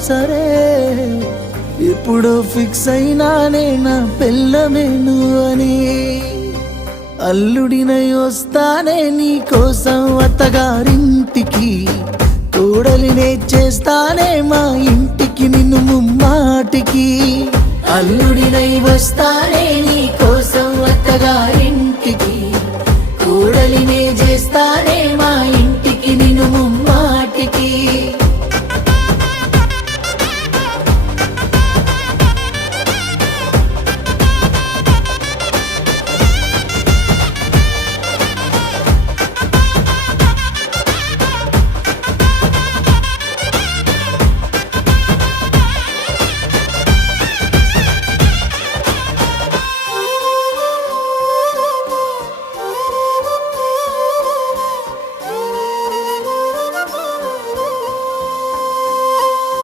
సరే ఇప్పుడు ఫిక్స్ అయినానే నా పెళ్ళమేను అని అల్లుడినై వస్తానే నీ కోసం అత్తగారింటికి కోడలినే చేస్తానే మా ఇంటికి నిన్ను ముమ్మాటికి అల్లుడినై వస్తానే నీ కోసం అత్తగారింటికి కోడలినే చేస్తానే